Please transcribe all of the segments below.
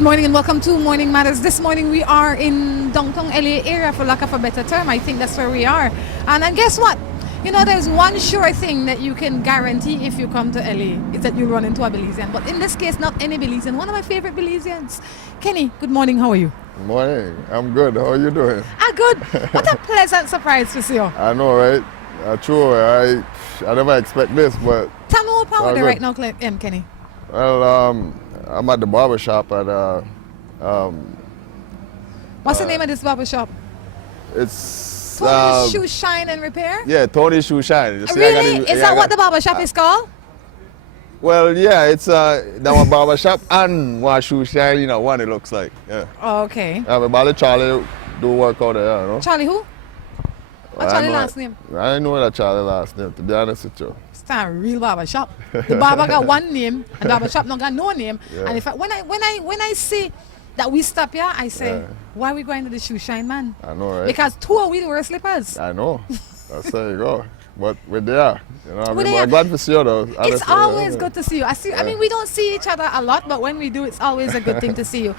Good morning and welcome to Morning Matters. This morning we are in downtown LA area, for lack of a better term. I think that's where we are. And guess what? You know, there's one sure thing that you can guarantee if you come to LA, is that you'll run into a Belizean. But in this case, not any Belizean. One of my favorite Belizeans. Kenny, good morning. How are you? Good morning. I'm good. How are you doing? Good. What a pleasant surprise to see you. I know, right? True. I never expect this, but... Tell me what power there right now, Kenny. Well, I'm at the barber shop at... What's the name of this barber shop? It's... Tony's Shoe Shine and Repair? Yeah, Tony's Shoe Shine. Really? Is that what the barber shop is called? Well, yeah, it's that one barber shop and one shoe shine, one it looks like. Yeah. Oh, okay. But Charlie do work out there, you know. Charlie who? What's Charlie last name? I know that Charlie last name, to be honest with you. It's not a real barber shop. The barber got one name, and the barber shop not got no name. Yeah. And when I see that we stop here, I say, why are we going to the shoe shine, man? I know, right? Because two of we wear slippers. I know. That's how you go. But we're there. You know, I'm glad to see you though. Honestly, it's always good to see you. I mean, we don't see each other a lot, but when we do, it's always a good thing to see you.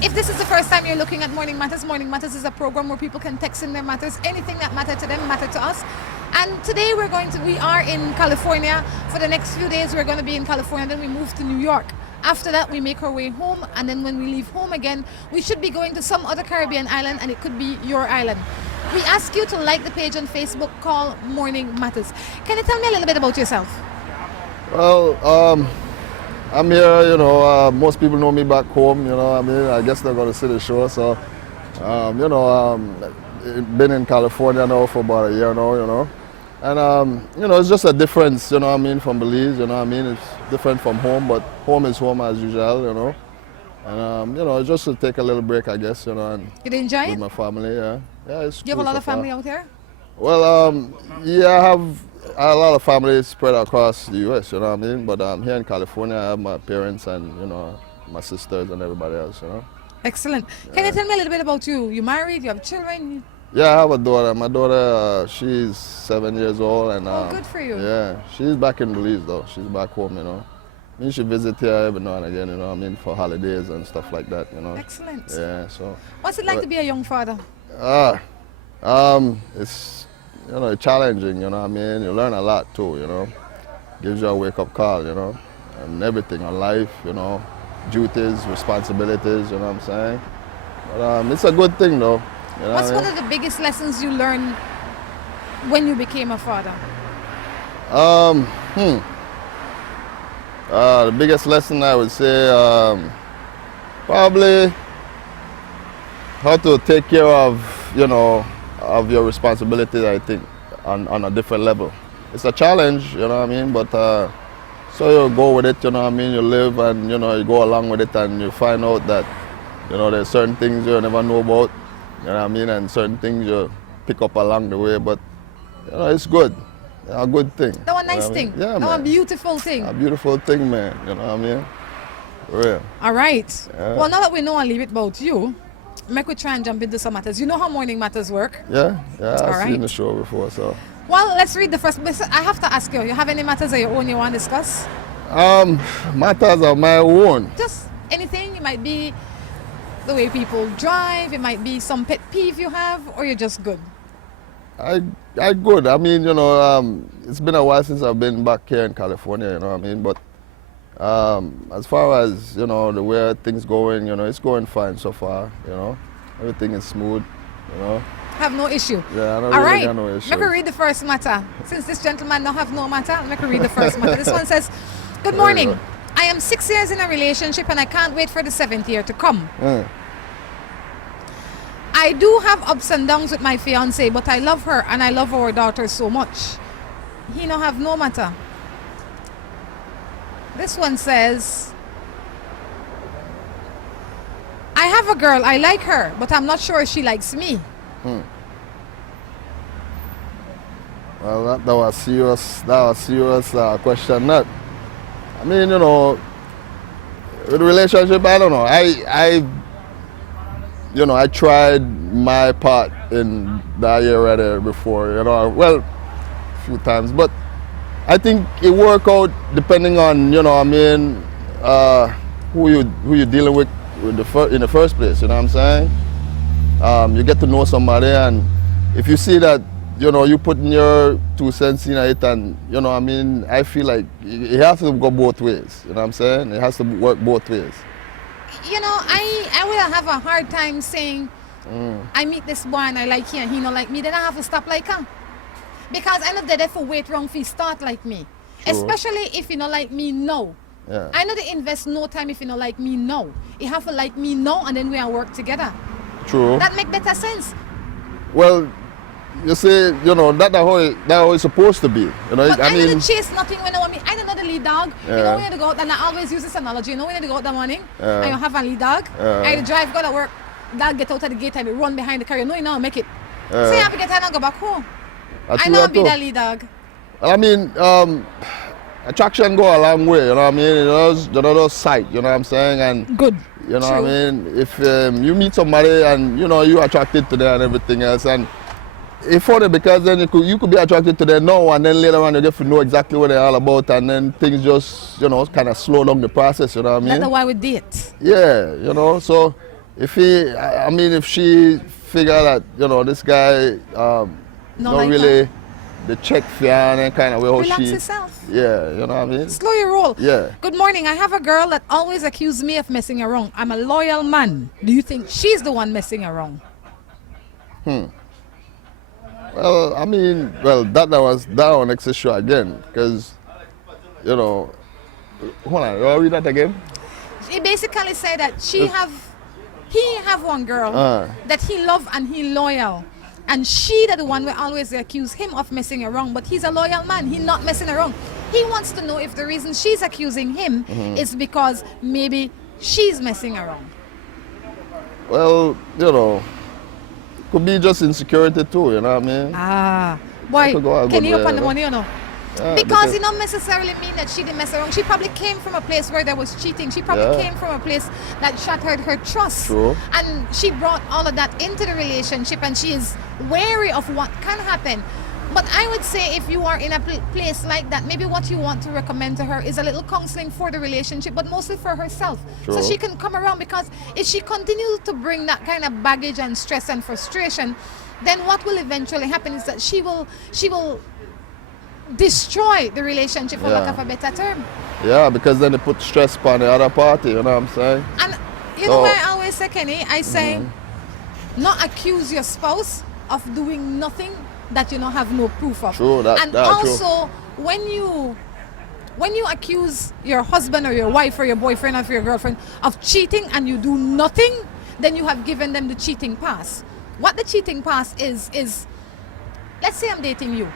If this is the first time you're looking at Morning Matters is a program where people can text in their matters. Anything that matters to them matter to us. And today we are in California. For the next few days, we're going to be in California. Then we move to New York. After that, we make our way home. And then when we leave home again, we should be going to some other Caribbean island, and it could be your island. We ask you to like the page on Facebook called Morning Matters. Can you tell me a little bit about yourself? Well, I'm here, most people know me back home, I guess they're going to see the show. So, been in California now for about a year now, And, it's just a difference, from Belize, It's different from home, but home is home as usual, And, it's just to take a little break, I guess, and you enjoy it? With my family, yeah. Yeah, it's you have a lot of family out here? Well, I have a lot of family spread across the U.S., But here in California, I have my parents and, my sisters and everybody else, Excellent. Can you tell me a little bit about you? You married? You have children? Yeah, I have a daughter. My daughter, she's 7 years old. And, good for you. Yeah, she's back in Belize, though. She's back home, I mean, she visits here every now and again, for holidays and stuff like that, Excellent. Yeah, so. What's it like to be a young father? It's, challenging, You learn a lot too, Gives you a wake-up call, And everything on life, duties, responsibilities, you know what I'm saying? But it's a good thing though. What's one of the biggest lessons you learned when you became a father? The biggest lesson I would say, probably how to take care of, of your responsibilities, I think, on a different level. It's a challenge, but so you go with it, you live and, you go along with it and you find out that, there's certain things you never know about, and certain things you pick up along the way, but, it's good. A good thing. That one nice thing. Yeah, that one beautiful thing. A beautiful thing, man. You know what I mean? For real. All right. Yeah. Well, now that we know a little bit about you, make we try and jump into some matters. You know how Morning Matters work? Yeah. I've seen the show before, so. Well, let's read the first. I have to ask you, you have any matters of your own you want to discuss? Matters of my own. Just anything. It might be the way people drive. It might be some pet peeve you have, or you're just good. I good. I mean, it's been a while since I've been back here in California, you know what I mean? But as far as, the way things going, it's going fine so far, Everything is smooth, Have no issue. Yeah, I don't All really right. got no issue. Let me read the first matter. Since this gentleman don't have no matter, let me read the first matter. This one says, good morning. I am 6 years in a relationship and I can't wait for the 7th year to come. I do have ups and downs with my fiance, but I love her and I love our daughter so much. He no have no matter. This one says, I have a girl, I like her, but I'm not sure she likes me. Well, that was serious question. That, I mean, with relationship, I don't know. I tried my part in that area before, well, a few times, but I think it worked out depending on, who you're dealing with in the first place. You know what I'm saying? You get to know somebody, and if you see that, you know, you putting your 2 cents in it, and you know, I mean, I feel like it has to go both ways. You know what I'm saying? It has to work both ways. You know, I will have a hard time saying, I meet this boy and I like him and he not like me, then I have to stop like him. Because I know that if I wait wrong for start like me. True. Especially if you not like me now. Yeah. I know they invest no time if you not like me now. You have to like me now and then we are work together. True. That make better sense. Well, you see, you know, that's how it's supposed to be. You know, But I mean, don't chase nothing when I want me. I don't know the lead dog. Yeah. You know when you go out, and I always use this analogy. You know when you go out in the morning Yeah. and you have a lead dog, Yeah. and you drive, go to work, dog get out of the gate and you run behind the car. You know you now make it. Yeah. So you have to get out and go back home. That's I know true be too. that lead dog. I mean, attraction go a long way. You know what I mean? You know those sight. You know what I'm saying? And Good. you know True. what I mean? If you meet somebody and you know you're attracted to them and everything else, and it's funny because then you could be attracted to them now, and then later on you get to know exactly what they're all about, and then things just, you know, kind of slow down the process. You know what I mean? That's why we date. Yeah, you know. So if if she figure that, you know, this guy not like really the check for and kind of way how Relax she, yourself. yeah, you know what I mean? Slow your roll. Yeah. Good morning. I have a girl that always accused me of messing around. I'm a loyal man. Do you think she's the one messing around? Well, I mean, that was that one next issue again, because, you know, hold on, I'll read that again. He basically said that he have one girl that he love and he loyal. And she that the one will always accuse him of messing around, but he's a loyal man. He's not messing around. He wants to know if the reason she's accusing him is because maybe she's messing around. Well, you know, could be just insecurity too, you know what I mean? Why? could go a Can good you way, up on the you know? money or no? Yeah, Because it don't necessarily mean that she didn't mess around. She probably came from a place where there was cheating. She probably Yeah. came from a place that shattered her trust. True. And she brought all of that into the relationship, and she is wary of what can happen. But I would say if you are in a place like that, maybe what you want to recommend to her is a little counseling for the relationship, but mostly for herself. So True. she can come around, because if she continues to bring that kind of baggage and stress and frustration, then what will eventually happen is that she will destroy the relationship, for lack Yeah. of a better term. Yeah, because then they put stress upon the other party, you know what I'm saying? And you know why I always say, Kenny, I say, not accuse your spouse of doing nothing that you don't have no proof of. True, and true. also, when you accuse your husband or your wife or your boyfriend or your girlfriend of cheating and you do nothing, then you have given them the cheating pass. What the cheating pass is let's say I'm dating you,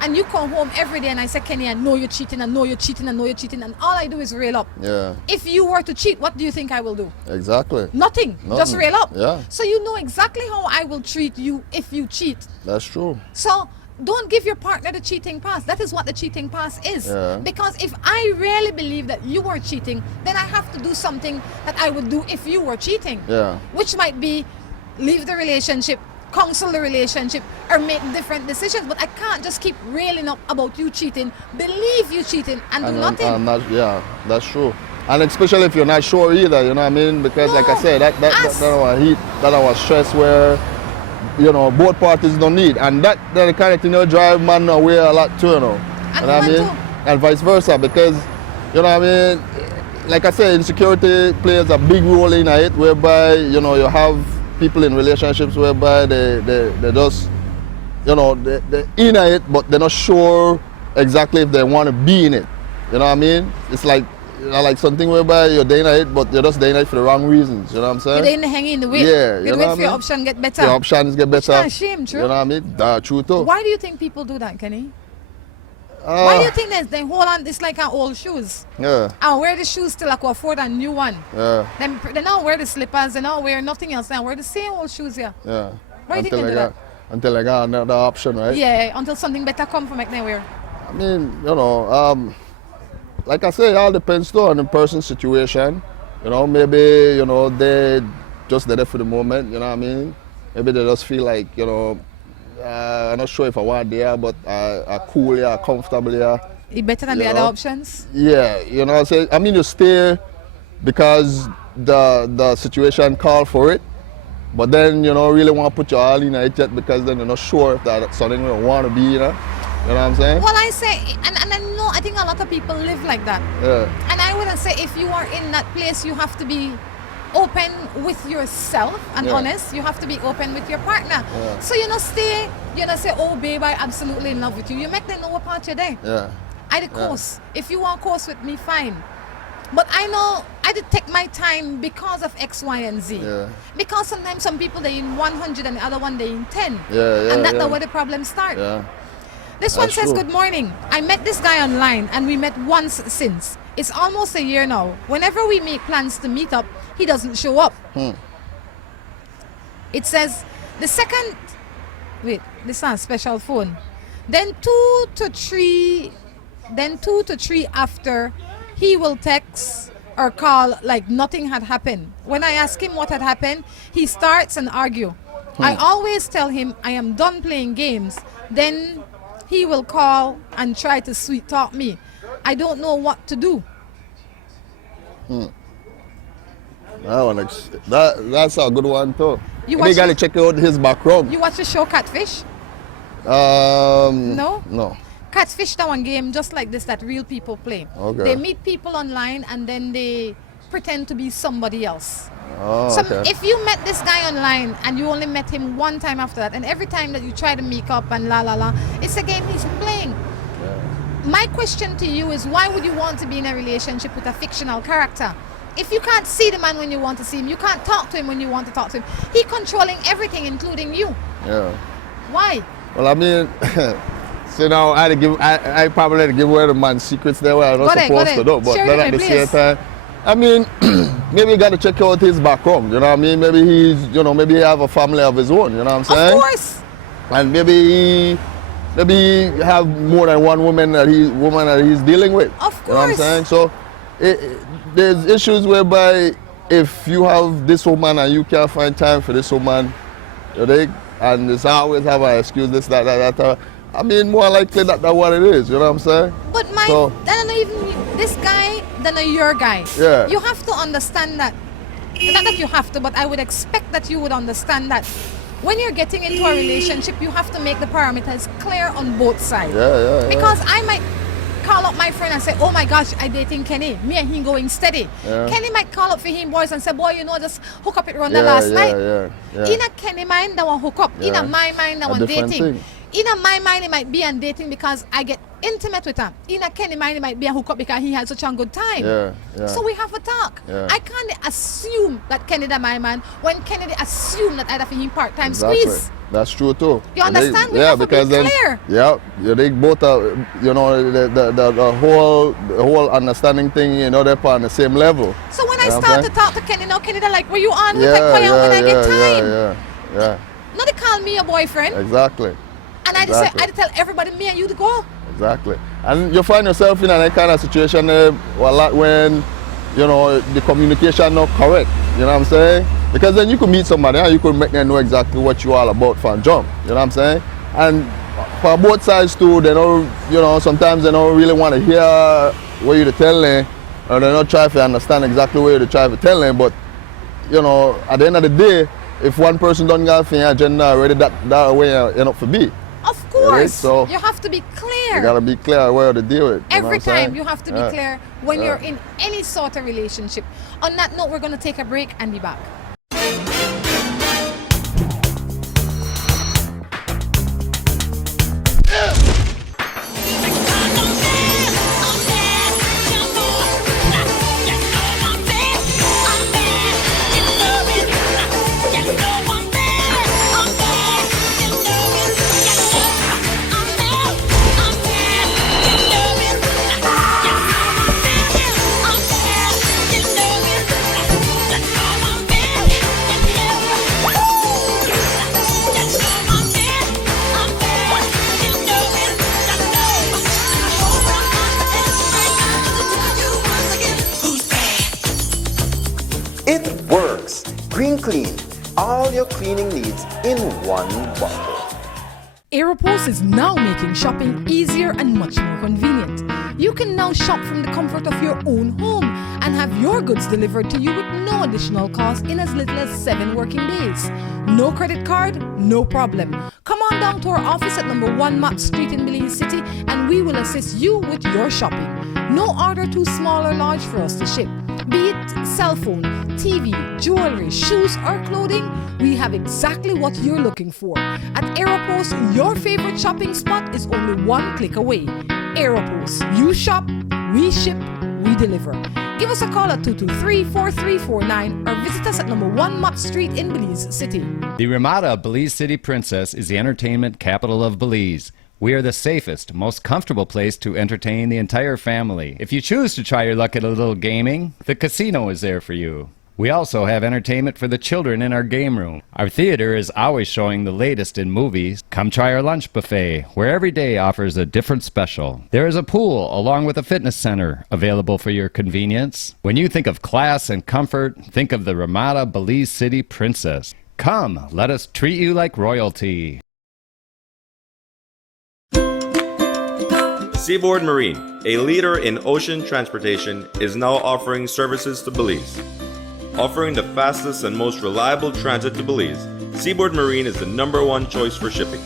and you come home every day and I say, Kenny, I know you're cheating, I know you're cheating, I know you're cheating, and all I do is rail up. Yeah, If you were to cheat, what do you think I will do? exactly. Nothing. Just Nothing. rail up. Yeah. So you know exactly how I will treat you if you cheat. That's true. So don't give your partner the cheating pass. That is what the cheating pass is. Yeah. Because if I really believe that you were cheating, then I have to do something that I would do if you were cheating. Yeah. Which might be leave the relationship, counsel the relationship, or make different decisions. But I can't just keep railing up about you cheating, believe you cheating, and do nothing. Yeah, that's true. And especially if you're not sure either, you know what I mean? Because like I No. said, that our heat, that our stress where, you know, both parties don't need. And that the kind of thing will drive man away a lot too, you know. And You know what I women mean? too. And vice versa, because, you know what I mean? Like I said, insecurity plays a big role in it, whereby, you know, you have people in relationships whereby they just, you know, they're in it, but they're not sure exactly if they want to be in it. You know what I mean? It's like, you know, like something whereby you're doing it, but you're just doing it for the wrong reasons. You know what I'm saying? You're hanging in the way. Yeah, You you know wait what I for your mean? option get better. Your options get better. Not a shame, true. You know what I mean? That's true too. Why do you think people do that, Kenny? Why do you think they hold on? It's like our old shoes. Yeah, I wear the shoes till I could afford a new one. yeah, They now wear the slippers. They now wear nothing else. They wear the same old shoes here. yeah. Why do you think they do that? Until I got another option, right? Yeah, until something better come from make them wear. I mean, you know, like I say, it all depends too on the person's situation. You know, maybe, you know, they just there for the moment, you know what I mean? Maybe they just feel like, you know, I'm not sure if I want there, but I cool here, comfortable here. It's better than You the other know? options. Yeah, you know what I'm saying? I mean, you stay because the situation called for it. But then you know really want to put your all in it yet because then you're not sure if that's something you want to be, you know. You know what I'm saying? Well, I say, and I know, I think a lot of people live like that. Yeah. And I wouldn't say if you are in that place, you have to be open with yourself and honest. You have to be open with your partner. Yeah. So you know, stay, you know, say, oh babe, I absolutely in love with you. You make them know what part you're there. Yeah. I did course. If you want course with me, fine. But I know I did take my time because of X, Y, and Z. Yeah. Because sometimes some people they in 100 and the other one they in 10. Yeah. And that's where the problems start. Yeah. This one That's says, true. good morning. I met this guy online and we met once since. It's almost a year now. Whenever we make plans to meet up, he doesn't show up. It says, the second, wait, this is a special phone. Then 2 to 3 after, he will text or call like nothing had happened. When I ask him what had happened, he starts and argue. I always tell him I am done playing games. Then he will call and try to sweet talk me. I don't know what to do. That's a good one too. You And you gotta watch check out his background. You watch the show Catfish? No. No. Catfish that one game just like this that real people play. Okay. They meet people online and then they pretend to be somebody else. Oh, So okay. if you met this guy online and you only met him one time after that, and every time that you try to make up and la la la, it's a game he's playing. My question to you is, why would you want to be in a relationship with a fictional character? If you can't see the man when you want to see him, you can't talk to him when you want to talk to him. He controlling everything, including you. Yeah. Why? Well, I mean, so now I probably had to give away the man's secrets there where I'm not Go there, supposed to do. But Share then with at me, the same please. time, I mean, maybe you got to check out his background. You know what I mean? Maybe he's, you know, maybe he have a family of his own. You know what I'm saying? Of course. And maybe he have more than one woman that he's dealing with. Of You know what I'm course. saying? So there's issues whereby if you have this woman and you can't find time for this woman, you dig? And it's always have an excuse, this, that. I mean, more likely that's what it is. You know what I'm saying? But then even this guy, then your guy. Yeah. You have to understand that. Not that you have to, but I would expect that you would understand that when you're getting into a relationship, you have to make the parameters clear on both sides. Yeah. Because I might call up my friend and say, oh my gosh, I dating Kenny. Me and him going steady. Yeah. Kenny might call up for him boys and say, boy, you know, just hook up with Rhonda last night. Yeah. In a Kenny mind, that one hook up. In Yeah. a my mind, that A one different dating. thing. In a my mind, it might be on dating because I get intimate with her. In a Kenny mind, it might be a hook up because he had such a good time. Yeah. So we have to talk. Yeah. I can't assume that Kenny that my man when Kennedy assume that either for him part-time Exactly. squeeze. That's true too. You understand? We yeah, have to be because then, clear. yeah, they both are, you know, the whole understanding thing, you know, they're on the same level. So when I You know what start I'm to saying? talk to Kenny, now Kenny they're like, where you on? We take fire when I get time. Yeah. Not they call me a boyfriend. Exactly. And I just say, I tell everybody, me and you to go. Exactly. And you find yourself in that kind of situation a lot when, you know, the communication not correct. You know what I'm saying? Because then you could meet somebody and you could make them know exactly what you all about from jump. You know what I'm saying? And for both sides too, they don't, you know, sometimes they don't really want to hear what you're telling, or they don't try to understand exactly what you're trying to tell them. But, you know, at the end of the day, if one person don't have an agenda already, that way you're not for be. Of course. So you have to be clear. You gotta be clear where to deal with. Every time saying? you have to be clear when you're in any sort of relationship. On that note, we're going to take a break and be back. It works. Green Clean. All your cleaning needs in one bundle. Aeropost is now making shopping easier and much more convenient. You can now shop from the comfort of your own home and have your goods delivered to you with no additional cost in as little as 7 working days. No credit card? No problem. Come on down to our office at number 1 Mott Street in Belize City and we will assist you with your shopping. No order too small or large for us to ship. Be it cell phone, TV, jewelry, shoes or clothing, we have exactly what you're looking for. At Aeropost, your favorite shopping spot is only 1 click away. Aeropost, you shop, we ship, we deliver. Give us a call at 223-4349 or visit us at number 1 Mott Street in Belize City. The Ramada Belize City Princess is the entertainment capital of Belize. We are the safest, most comfortable place to entertain the entire family. If you choose to try your luck at a little gaming, the casino is there for you. We also have entertainment for the children in our game room. Our theater is always showing the latest in movies. Come try our lunch buffet, where every day offers a different special. There is a pool along with a fitness center available for your convenience. When you think of class and comfort, think of the Ramada Belize City Princess. Come, let us treat you like royalty. Seaboard Marine, a leader in ocean transportation, is now offering services to Belize. Offering the fastest and most reliable transit to Belize, Seaboard Marine is the #1 choice for shipping.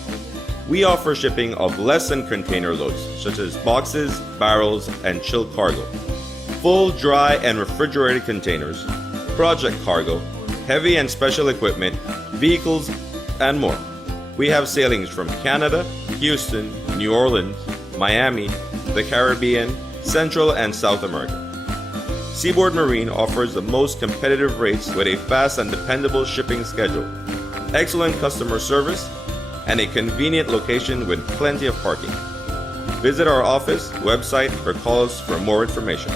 We offer shipping of less than container loads, such as boxes, barrels, and chilled cargo, full, dry, and refrigerated containers, project cargo, heavy and special equipment, vehicles, and more. We have sailings from Canada, Houston, New Orleans, Miami, the Caribbean, Central and South America. Seaboard Marine offers the most competitive rates with a fast and dependable shipping schedule, excellent customer service, and a convenient location with plenty of parking. Visit our office, website, or call us for more information.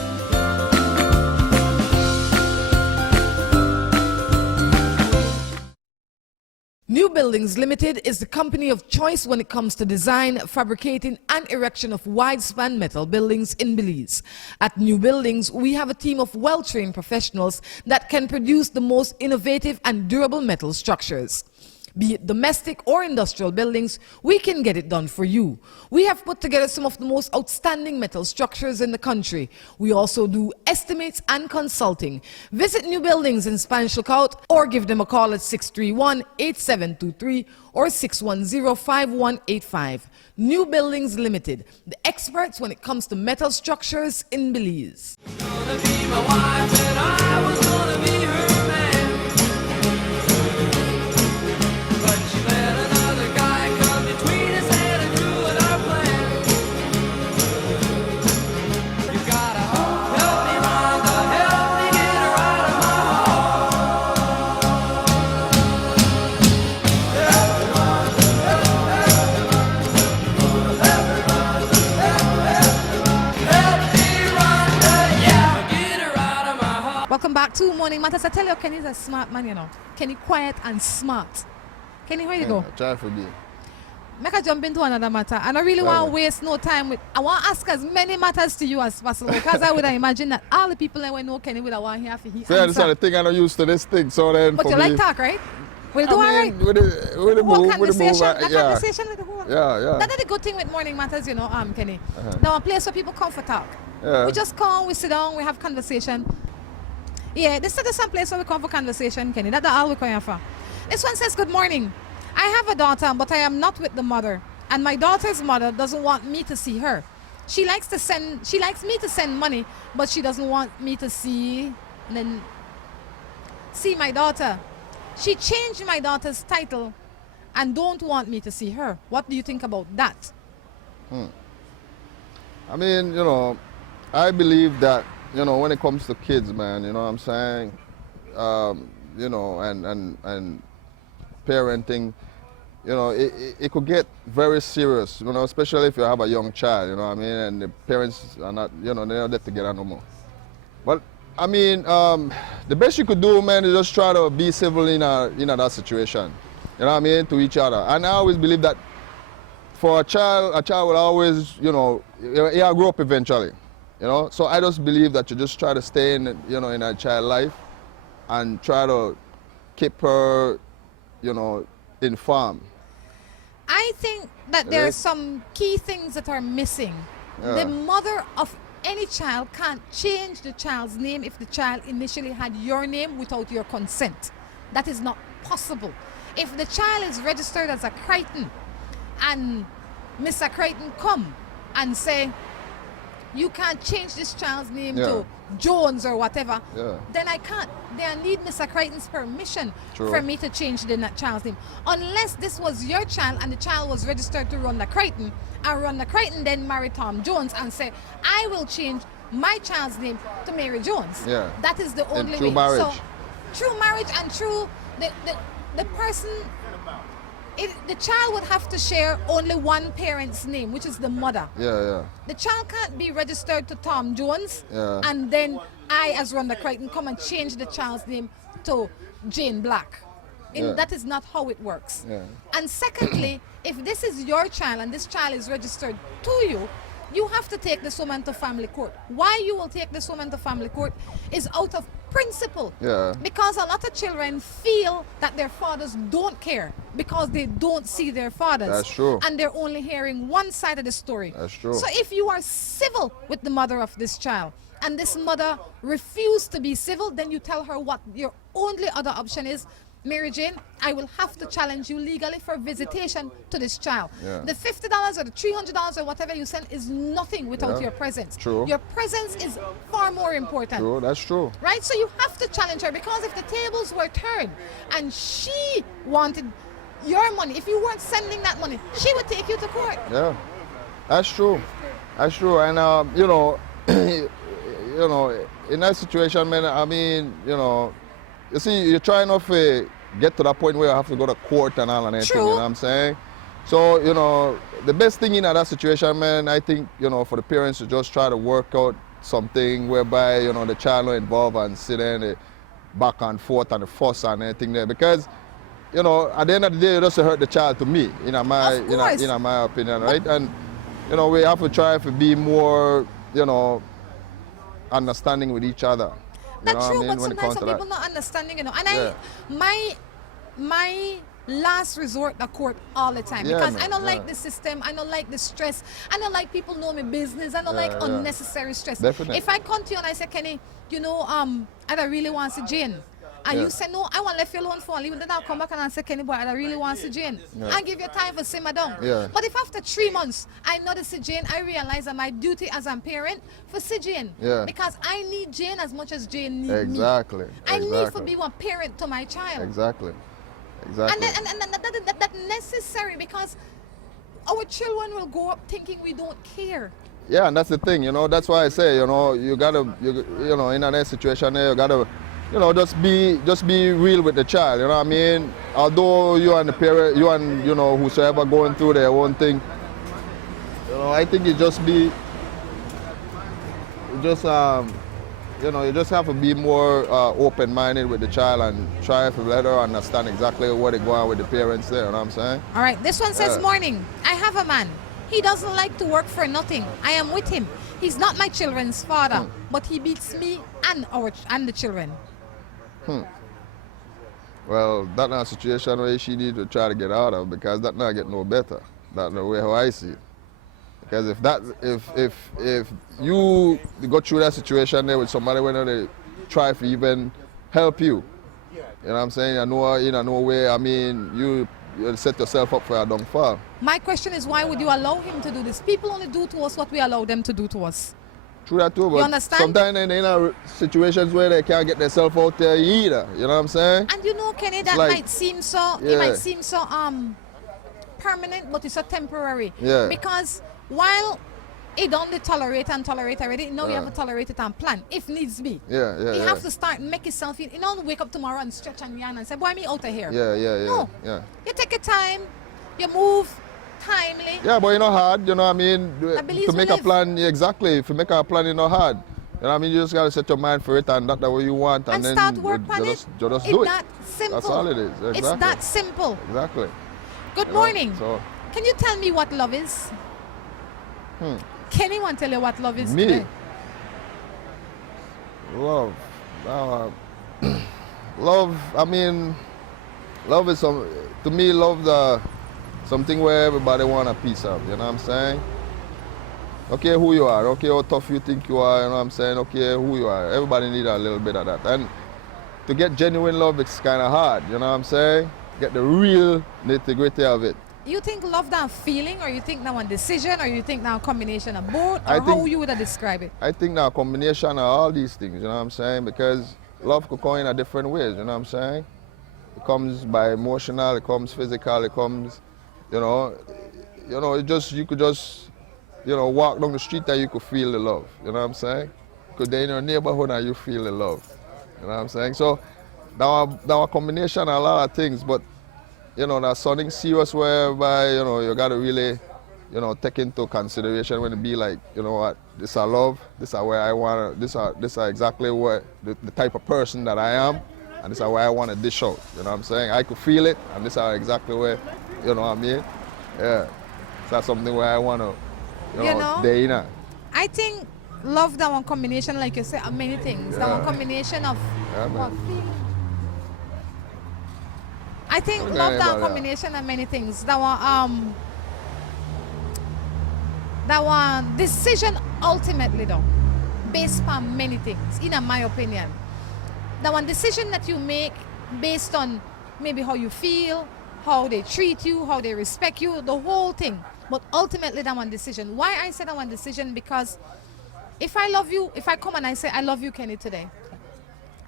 New Buildings Limited is the company of choice when it comes to design, fabricating, and erection of wide-span metal buildings in Belize. At New Buildings, we have a team of well-trained professionals that can produce the most innovative and durable metal structures. Be it domestic or industrial buildings, we can get it done for you. We have put together some of the most outstanding metal structures in the country. We also do estimates and consulting. Visit New Buildings in Spanish Lookout or give them a call at 631-8723 or 610-5185. New Buildings Limited, the experts when it comes to metal structures in Belize. Welcome back to Morning Matters. I tell you, Kenny's a smart man, you know. Kenny quiet and smart. Kenny, where you go? Try for me. Make a jump into another matter. And I really want to waste no time with. I want to ask as many matters to you as possible. Because I would imagine that all the people that know Kenny would want to hear for his See, answer. that's the thing I'm not used to this thing. So then But for you me, like talk, right? We'll do all right. With the move, Conversation with the whole. Yeah. That's the good thing with Morning Matters, you know, Kenny. Now a place where people come for talk. Yeah. We just come, we sit down, we have conversation. Yeah, this is some place where we come for conversation, Kenny. That's all we come here for. This one says, good morning. I have a daughter, but I am not with the mother. And my daughter's mother doesn't want me to see her. She likes me to send money, but she doesn't want me to see my daughter. She changed my daughter's title and don't want me to see her. What do you think about that? I mean, you know, I believe that, you know, when it comes to kids, man, you know what I'm saying? You know, and parenting, you know, it could get very serious, you know, especially if you have a young child, you know what I mean? And the parents are not, you know, they're not there together no more. But, I mean, the best you could do, man, is just try to be civil in that situation, you know what I mean, to each other. And I always believe that for a child will always, you know, he'll grow up eventually. You know, so I just believe that you just try to stay in, you know, in a child life and try to keep her, you know, informed. I think that there are some key things that are missing. Yeah. The mother of any child can't change the child's name if the child initially had your name without your consent. That is not possible. If the child is registered as a Crichton and Mr. Crichton come and say, you can't change this child's name to Jones or whatever, then I can't. They need Mr. Crichton's permission for me to change the child's name. Unless this was your child and the child was registered to Rhonda Crichton, and Rhonda Crichton then marry Tom Jones and say, I will change my child's name to Mary Jones. Yeah. That is the only through way. marriage. So, through marriage and through the person, the child would have to share only one parent's name, which is the mother. The child can't be registered to Tom Jones and then I, as Rhonda Crichton, come and change the child's name to Jane Black. That is not how it works. And secondly, if this is your child and this child is registered to you, you have to take this woman to family court. Why you will take this woman to family court is out of principle. Because a lot of children feel that their fathers don't care because they don't see their fathers. That's true. And they're only hearing one side of the story. That's true. So if you are civil with the mother of this child and this mother refused to be civil, then you tell her what your only other option is. Mary Jane, I will have to challenge you legally for visitation to this child. The $50 or the $300 or whatever you send is nothing without your presence. True. Your presence is far more important. True, that's true. Right? So you have to challenge her, because if the tables were turned and she wanted your money, if you weren't sending that money, she would take you to court. Yeah, that's true. That's true. And you know, you know, in that situation, man, I mean, you know, you see, you're trying to get to that point where you have to go to court and all and everything, you know what I'm saying? So, you know, the best thing in that situation, man, I think, you know, for the parents to just try to work out something whereby, you know, the child not involved and sit there and back and forth and the fuss and everything there. Because, you know, at the end of the day, it doesn't hurt the child to me, in my opinion, right? And, you know, we have to try to be more, you know, understanding with each other. That's true, but when it sometimes comes to some people not understanding, you know. And my last resort to court all the time, because I don't like the system, I don't like the stress, I don't like people know my business, I don't like unnecessary stress. Definitely. If I come to you and I say, Kenny, you know, I don't really want to see Jane. And you say, no, I want to left you alone for a little. Then I'll come back and I'll say, Kenny boy, I really want to see Jane. I give you time for simmer down. But if after 3 months I know to see Jane, I realize that my duty as a parent for see Jane. Because I need Jane as much as Jane needs me. I need to be one parent to my child. Exactly. And that's necessary, because our children will grow up thinking we don't care. Yeah, and that's the thing, you know. That's why I say, you know, you know, in that situation there, you gotta, you know, just be real with the child, you know what I mean? Although you and the parent, you and, you know, whosoever going through their own thing, you know, I think you just you know, you just have to be more open-minded with the child and try to let her understand exactly what they're going with the parents there, you know what I'm saying? All right, this one says, morning, I have a man. He doesn't like to work for nothing. I am with him. He's not my children's father, but he beats me and the children. Well, that's not a situation where she needs to try to get out of, because that not get no better. That's the way how I see it. Because if you go through that situation there with somebody when they try to even help you, you know what I'm saying? I know in no way, I mean, you set yourself up for a downfall. My question is, why would you allow him to do this? People only do to us what we allow them to do to us. True that too, but you understand? sometimes they're in situations where they can't get themselves out there either. You know what I'm saying? And you know, Kenny, that like, might seem so. It might seem so permanent, but it's a temporary. Because while he don't tolerate already, now you have to tolerate it and plan if needs be. You have to start make yourself. You don't wake up tomorrow and stretch and yawn and say, "Boy, me out of here." No. You take your time. You move. Timely. Yeah, but you know hard, you know what I mean? To make a plan, exactly. If you make a plan, you know hard. You know what I mean? You just gotta set your mind for it and that's the way you want, and then start work on it. Just do it. It's that simple. That's all it is. Exactly. It's that simple. Exactly. Good morning. So, can you tell me what love is? Can anyone tell you what love is? Me? Today? Love. Love, I mean, love is to me, love something where everybody want a piece of, you know what I'm saying? Okay, who you are. Okay, how tough you think you are. You know what I'm saying? Okay, who you are. Everybody need a little bit of that. And to get genuine love, it's kind of hard. You know what I'm saying? Get the real nitty-gritty of it. You think love that feeling, or you think that one decision, or you think that a combination of both, or I how think- you would describe it? I think now a combination of all these things, you know what I'm saying? Because love could come in a different ways, you know what I'm saying? It comes by emotional, it comes physical, it comes, it just, you could just, walk down the street and you could feel the love, you know what I'm saying? Because they're in your neighborhood and you feel the love, you know what I'm saying? So now a combination of a lot of things, but, that's something serious whereby, you got to really, take into consideration when it be like, you know what, this I love, this is where I want to, this is exactly what the type of person that I am, and this is where I want to dish out, you know what I'm saying? I could feel it, and this is exactly where, you know what I mean? Yeah, so that's something where I want to, day in. I think love that one combination, like you said, of many things. That one combination of what feeling. I think Okay, love that about that. combination of many things. That one decision ultimately though, based on many things, in my opinion. That one decision that you make based on maybe how you feel, how they treat you, how they respect you, the whole thing. But ultimately that one decision. Why I say that one decision? Because if I love you, if I come and I say I love you, Kenny, today,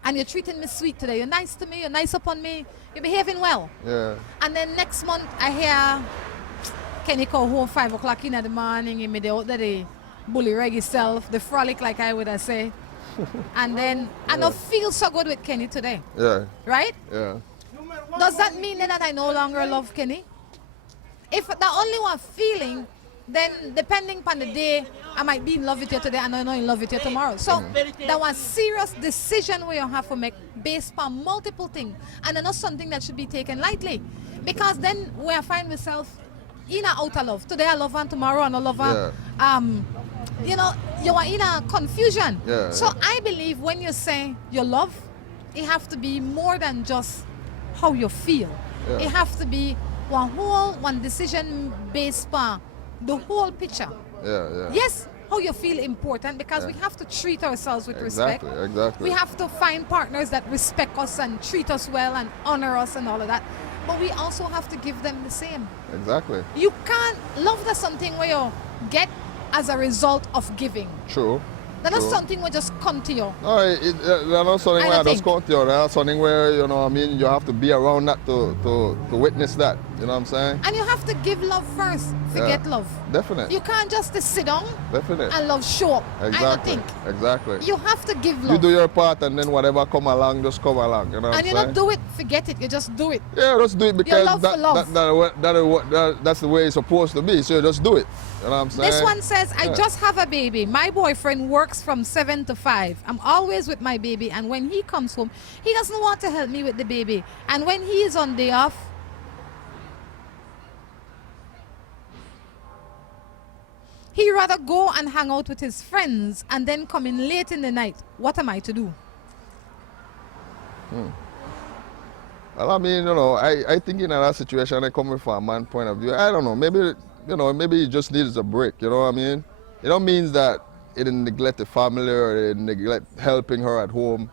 and you're treating me sweet today, you're nice to me, you're nice upon me, you're behaving well. Yeah, And then next month I hear Kenny come home 5 o'clock in the morning, he made out there the bully reggae self, the frolic like I would have say. And then I don't feel so good with Kenny today. yeah, Right? yeah. Does that mean then that I no longer love Kenny? If the only one feeling, then depending upon the day, I might be in love with you today and I'm not in love with you tomorrow. So that was serious decision where you have to make based on multiple things, and not something that should be taken lightly. Because then where I find myself in a outer love. Today I love her, tomorrow I don't love her. You are in a confusion. Yeah, so yeah. I believe when you say you love, it have to be more than just how you feel. Yeah. It have to be one decision based on the whole picture. Yeah. Yes, how you feel important, because we have to treat ourselves with respect. Exactly. We have to find partners that respect us and treat us well and honor us and all of that. But we also have to give them the same. Exactly. You can't love that's something where you get as a result of giving. True. That's not True. something where just come to you. No, that's not something I where I don't just think. come to you. That's something where, you have to be around that to witness that. You know what I'm saying? And you have to give love first. Forget love. Definitely. You can't just sit down Definitely. and love show up. I don't Exactly. think. Exactly. You have to give You love. do your part, and then whatever come along, just come along. You know what And I'm you saying? don't do it, forget it. You just do it. Yeah, just do it because love for love. that's the way it's supposed to be. So you just do it. You know what I'm saying? This one says, I Yeah. just have a baby. My boyfriend works from 7 to 5. I'm always with my baby, and when he comes home, he doesn't want to help me with the baby. And when he is on day off, he rather go and hang out with his friends and then come in late in the night. What am I to do? Well, I mean, I think in that situation, I coming from a man point of view. I don't know. Maybe he just needs a break. You know what I mean? It don't mean that he didn't neglect the family or he neglect helping her at home. You know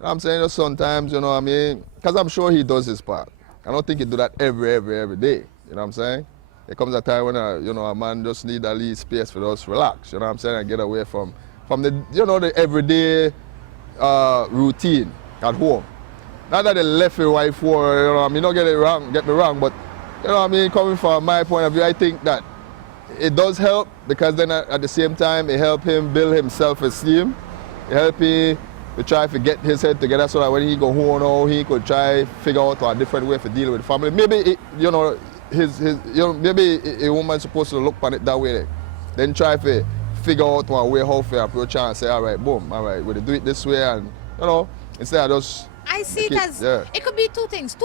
what I'm saying? Just sometimes, you know what I mean? Because I'm sure he does his part. I don't think he do that every day. You know what I'm saying? There comes a time when a man just need a little space for us relax. You know what I'm saying? And get away from the the everyday routine at home. Not that they left your wife for, I mean, don't get me wrong, but, you know what I mean, coming from my point of view, I think that it does help, because then at the same time, it help him build his self-esteem. It help him to try to get his head together so that when he go home now, he could try figure out a different way to deal with the family. Maybe, maybe a woman supposed to look on it that way, then try to figure out one way how to approach her and say, all right, boom, all right, we'll do it this way, and, instead of just... I see it as, it could be two things.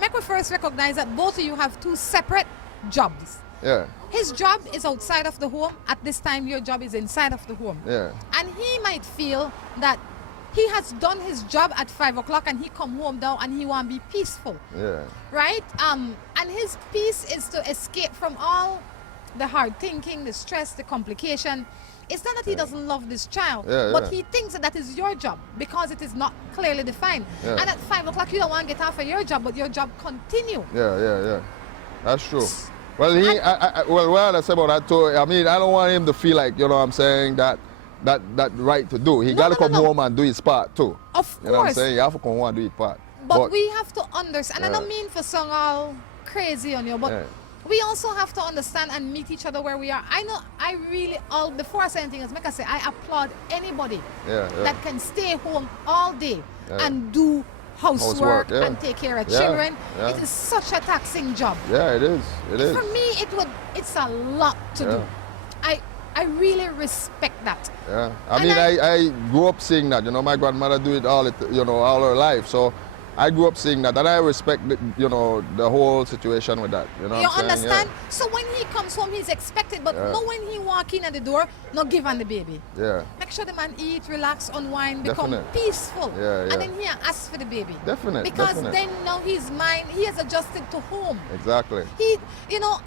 Make we first recognize that both of you have two separate jobs. Yeah. His job is outside of the home. At this time, your job is inside of the home. Yeah. And he might feel that he has done his job at 5 o'clock and he come home now and he want to be peaceful. Yeah. Right? And his peace is to escape from all the hard thinking, the stress, the complication. It's not that he doesn't love this child, Yeah, but yeah. he thinks that is your job because it is not clearly defined. Yeah. And at 5 o'clock, you don't want to get off of your job, but your job continue. Yeah. That's true. Well, what I say about that too, I mean, I don't want him to feel like, you know what I'm saying, that right to do. He got to come home and do his part too. Of You know what I'm course. saying? You have to come home and do his part. But we have to understand, and I Yeah. don't mean for song all crazy on you, but Yeah. we also have to understand and meet each other where we are. I know I really, before I say anything else, make I say, I applaud anybody Yeah. that can stay home all day Yeah. and do housework yeah. and take care of Yeah, children. yeah. It is such a taxing job. Yeah, it is. It is. For me, it's a lot to do. I really respect that. Yeah, I And mean, I grew up seeing that. You know, my grandmother do it all her life. So I grew up seeing that, and I respect the whole situation with that. You know, You what I'm saying? understand? So when he comes home, he's expected, but Yeah. not when he walk in at the door, not give on the baby. Yeah, Make sure the man eat, relax, unwind, become Definite. peaceful. Yeah, yeah. And then he ask for the baby. Definite, Because definite. then now his mind, he has adjusted to home. exactly. He,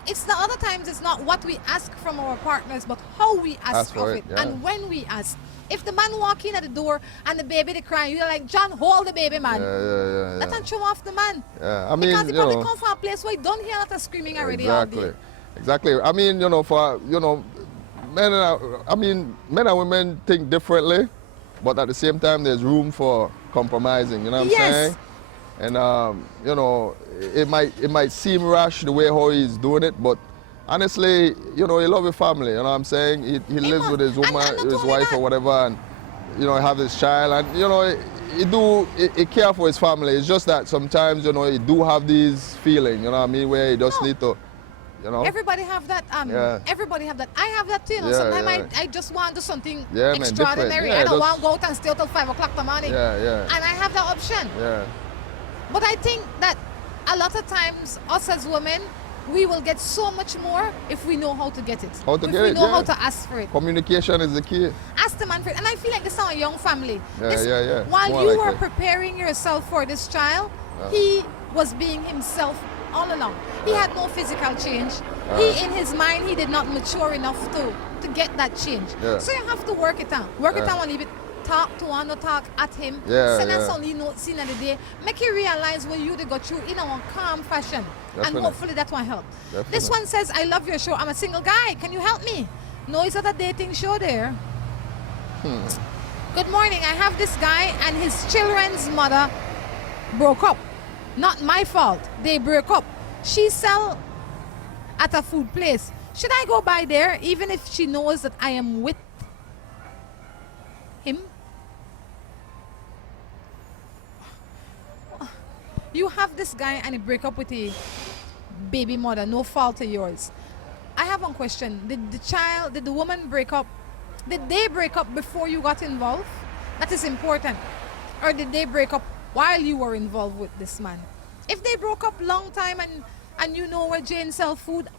it's the other times it's not what we ask from our partners, but how we ask Ask for of it, it yeah. and when we ask. If the man walk in at the door and the baby they crying, you're like, John, hold the baby, man. Yeah. That don't show off the man. Yeah, I mean, Because he you probably know, come from a place where he don't hear a lot of screaming already all day. exactly. I mean, men and women think differently, but at the same time, there's room for compromising. You know what I'm Yes. saying? And it might seem rash the way how he's doing it, but honestly, he love his family. You know what I'm saying? He lives must. with his woman, And not his only wife that. or whatever, and have his child, and he care for his family. It's just that sometimes he do have these feelings. You know what I mean? Where he just No. need to, Everybody have that. Yeah. Everybody have that. I have that too. Yeah, Sometimes yeah. I just want to do something Yeah, man, extraordinary. different. Yeah, I don't just- want to go out and stay till 5 o'clock in the morning. Yeah. And I have that option. Yeah. But I think that a lot of times, us as women, we will get so much more if we know how to get it. How to if get we it, know yeah. how to ask for it. Communication is the key. Ask the man for it. And I feel like this is a young family. Yeah, This- yeah. While More you like were it. preparing yourself for this child, he was being himself all along. He had no physical change. He, in his mind, he did not mature enough to get that change. Yeah. So you have to work it out. Work it Yeah. out and leave it. Talk to one, no talk at him. Yeah, Send us yeah. only notes in the day. Make you realize what you got through in a calm fashion. And Definite. hopefully that will help. Definite. This one says, I love your show. I'm a single guy. Can you help me? No, it's not a dating show there. Good morning. I have this guy and his children's mother broke up. Not my fault. They broke up. She sell at a food place. Should I go by there even if she knows that I am with him? You have this guy and he break up with a baby mother. No fault of yours. I have one question. Did the woman break up? Did they break up before you got involved? That is important. Or did they break up while you were involved with this man? If they broke up long time and you know where Jane sell food,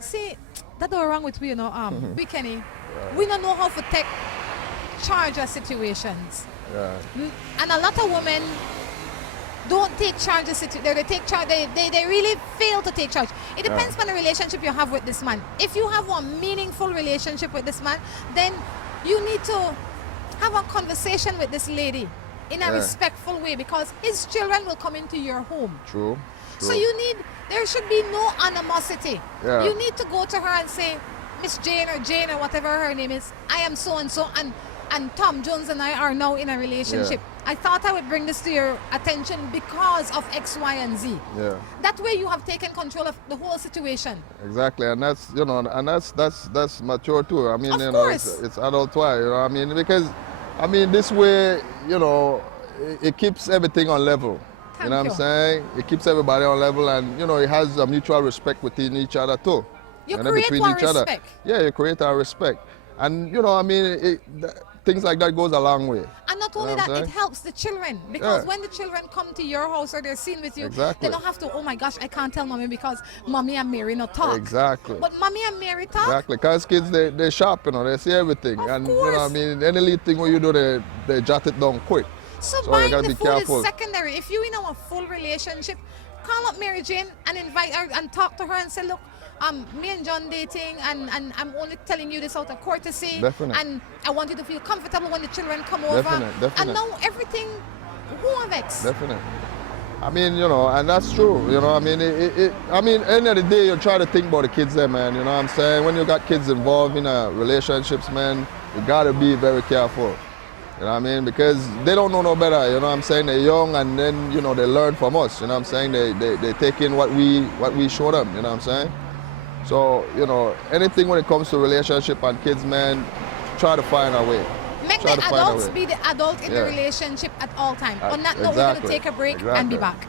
see, that don't wrong with we, we Kenny. We don't know how to take charge of situations. Yeah. And a lot of women don't take charge of situations. They take charge. They really fail to take charge. It depends on the relationship you have with this man. If you have a meaningful relationship with this man, then you need to have a conversation with this lady in a Yeah. respectful way, because his children will come into your home. True. So there should be no animosity. Yeah. You need to go to her and say, Miss Jane or whatever her name is, I am so and so, and Tom Jones and I are now in a relationship. I thought I would bring this to your attention because of X, Y, and Z. Yeah. That way you have taken control of the whole situation. Exactly, and that's mature too. I mean, Of it's course. adult wise. I mean, because this way, it keeps everything on level. Thank you know what you. I'm saying? It keeps everybody on level, and it has a mutual respect within each other too. You And then create between one each other. respect. Yeah, you create a respect, and things like that goes a long way. And not You know only what I'm that, it saying? helps the children, because Yeah. when the children come to your house or they're seen with you, Exactly. they don't have to, oh my gosh, I can't tell mommy because mommy and Mary not talk. Exactly. But mommy and Mary talk. Exactly, because kids they sharp, they see everything, Of and course. any little thing what you do, they jot it down quick. So you buying gotta the be food careful. is secondary. If you in a full relationship, call up Mary Jane and invite her and talk to her and say, look, me and John dating, and I'm only telling you this out of courtesy. Definite. And I want you to feel comfortable when the children come over. Definite. And now everything, who are vex? Definitely. I mean, you know, and that's true. You know, I mean, I mean, end of the day, you try to think about the kids there, man. You know what I'm saying? When you got kids involved in relationships, man, you gotta be very careful. You know what I mean? Because they don't know no better. You know what I'm saying? They're young, and then, you know, they learn from us. You know what I'm saying? They take in what we show them. You know what I'm saying? So, you know, anything when it comes to relationship and kids, man, try to find a way. Make the adults be the adult in the relationship at all times. On that note, we're going to take a break and be back.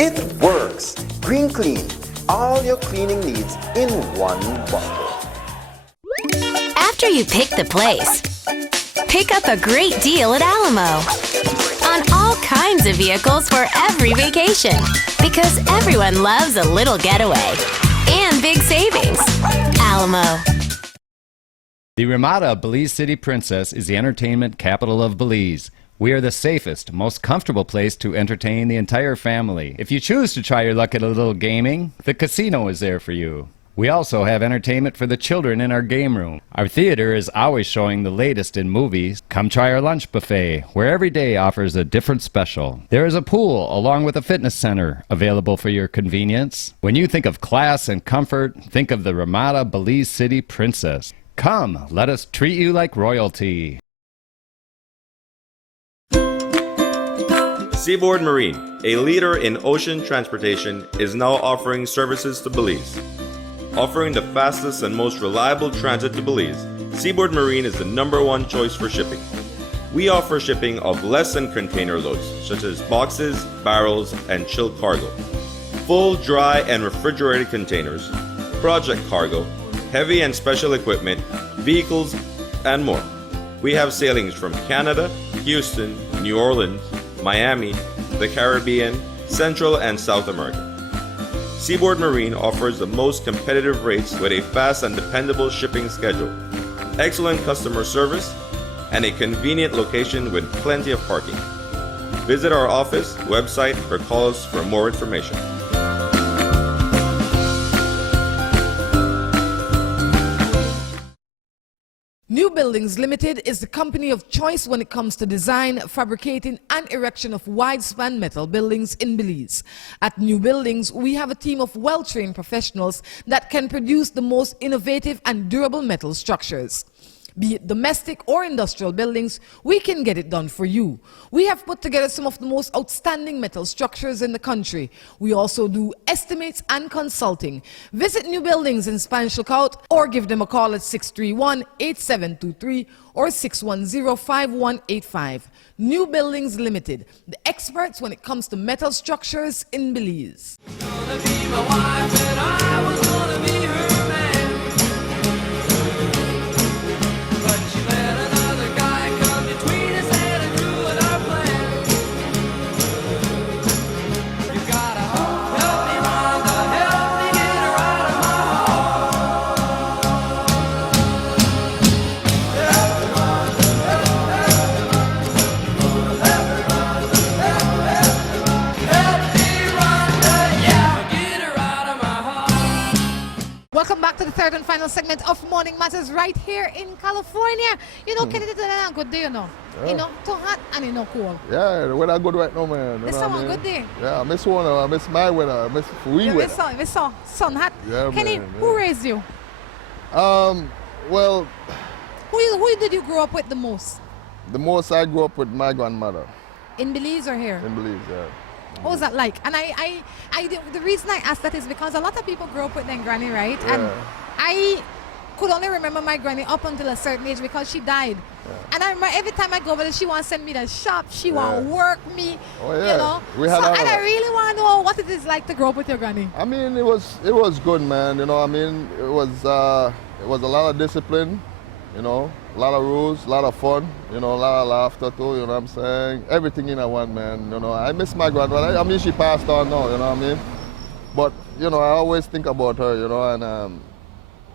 It works. Green Clean. All your cleaning needs in one bottle. After you pick the place, pick up a great deal at Alamo on all kinds of vehicles for every vacation, because everyone loves a little getaway and big savings. Alamo. The Ramada of Belize City Princess is the entertainment capital of Belize. We are the safest, most comfortable place to entertain the entire family. If you choose to try your luck at a little gaming, the casino is there for you. We also have entertainment for the children in our game room. Our theater is always showing the latest in movies. Come try our lunch buffet, where every day offers a different special. There is a pool along with a fitness center available for your convenience. When you think of class and comfort, think of the Ramada Belize City Princess. Come, let us treat you like royalty. Seaboard Marine, a leader in ocean transportation, is now offering services to Belize. Offering the fastest and most reliable transit to Belize, Seaboard Marine is the #1 choice for shipping. We offer shipping of less than container loads, such as boxes, barrels, and chilled cargo, full, dry, and refrigerated containers, project cargo, heavy and special equipment, vehicles, and more. We have sailings from Canada, Houston, New Orleans, Miami, the Caribbean, Central and South America. Seaboard Marine offers the most competitive rates with a fast and dependable shipping schedule, excellent customer service, and a convenient location with plenty of parking. Visit our office, website, or call us for more information. New Buildings Limited is the company of choice when it comes to design, fabricating, and erection of wide-span metal buildings in Belize. At New Buildings, we have a team of well-trained professionals that can produce the most innovative and durable metal structures. Be it domestic or industrial buildings, we can get it done for you. We have put together some of the most outstanding metal structures in the country. We also do estimates and consulting. Visit New Buildings in Spanish Lookout or give them a call at 631-8723 or 610-5185. New Buildings Limited, the experts when it comes to metal structures in Belize. Welcome back to the third and final segment of Morning Matters right here in California. You know, Kennedy, today is a good day, you know. Yeah. You know, too hot and you know cold. Yeah, the weather good right now, man. This is a good day. Yeah, I miss my weather, I miss free You weather. miss sun hot. Yeah, Kenny, man, who yeah. raised you? Well, Who did you grow up with the most? the most I grew up with my grandmother In Belize or here? in Belize, yeah. What was that like? And the reason I asked that is because a lot of people grow up with their granny, right? And Yeah. could only remember my granny up until a certain age because she died. And I remember every time I go over there, she want to send me to shop. She want to work me. Oh, yeah. You know. We had and I really want to know what it is like to grow up with your granny. I mean, it was good, man. You know, I mean, it was a lot of discipline. You know, a lot of rules, a lot of fun. You know, a lot of laughter too. You know what I'm saying? Everything in a one, man. You know, I miss my grandmother. I mean, she passed on now. You know what I mean? But you know, I always think about her. You know, and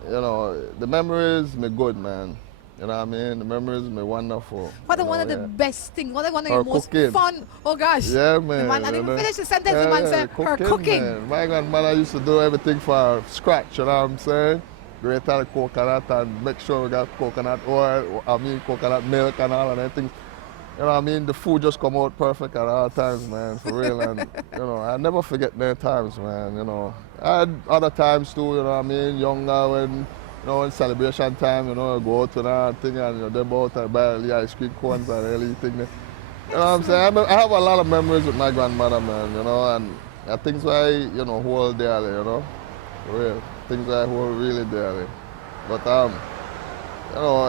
you know, the memories me good, man. You know what I mean? The memories me wonderful. What are one of the best things? What are one of your most cooking. fun? Oh gosh. Yeah, man. I didn't even finish the sentence. Yeah, The man said her cooking. Man. My grandmother used to do everything for scratch. You know what I'm saying? Grate out the coconut and make sure we got coconut oil. I mean, coconut milk and all of that things. You know what I mean? The food just come out perfect at all times, man, for real. And, you know, I never forget their times, man, you know. I had other times too, you know what I mean? Younger when, you know, in celebration time, you know, I go out to that thing and, you know, they both buy the ice cream cones and really thing. You know what I'm saying? I have a lot of memories with my grandmother, man, you know, and things I, you know, hold dearly, you know, for real. Things I hold really dearly. But, you know,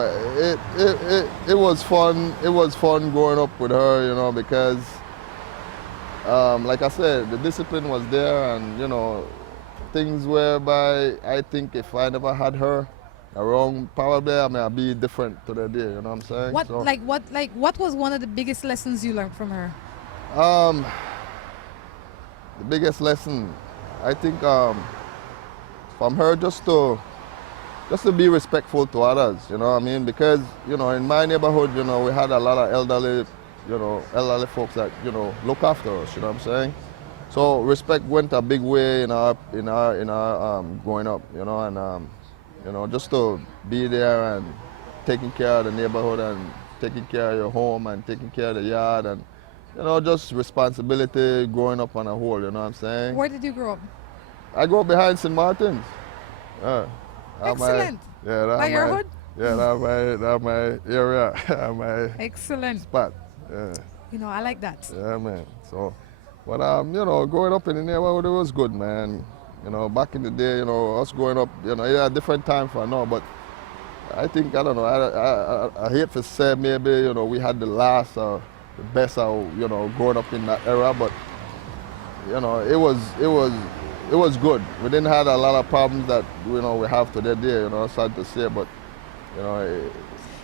it was fun. It was fun growing up with her, you know, because, like I said, the discipline was there, and you know, things whereby I think if I never had her around, probably I may be different to the day. You know what I'm saying? What was one of the biggest lessons you learned from her? The biggest lesson, I think, from her just to be respectful to others, you know what I mean? Because, you know, in my neighborhood, you know, we had a lot of elderly folks that, you know, look after us, you know what I'm saying? So respect went a big way in our growing up, you know, and, you know, just to be there and taking care of the neighborhood and taking care of your home and taking care of the yard and, you know, just responsibility growing up on a whole, you know what I'm saying? Where did you grow up? I grew up behind St. Martin's. Excellent. By your hood? Yeah, that's my area, my excellent spot. Yeah. You know, I like that. Yeah, man. So, but you know, growing up in the neighborhood, it was good, man. You know, back in the day, you know, us growing up, you know, it had a different time for now, but I think, I don't know, I hate to say maybe, you know, we had the last or the best of, you know, growing up in that era, but, you know, it was good. We didn't have a lot of problems that, you know, we have today, you know, sad to say, but, you know.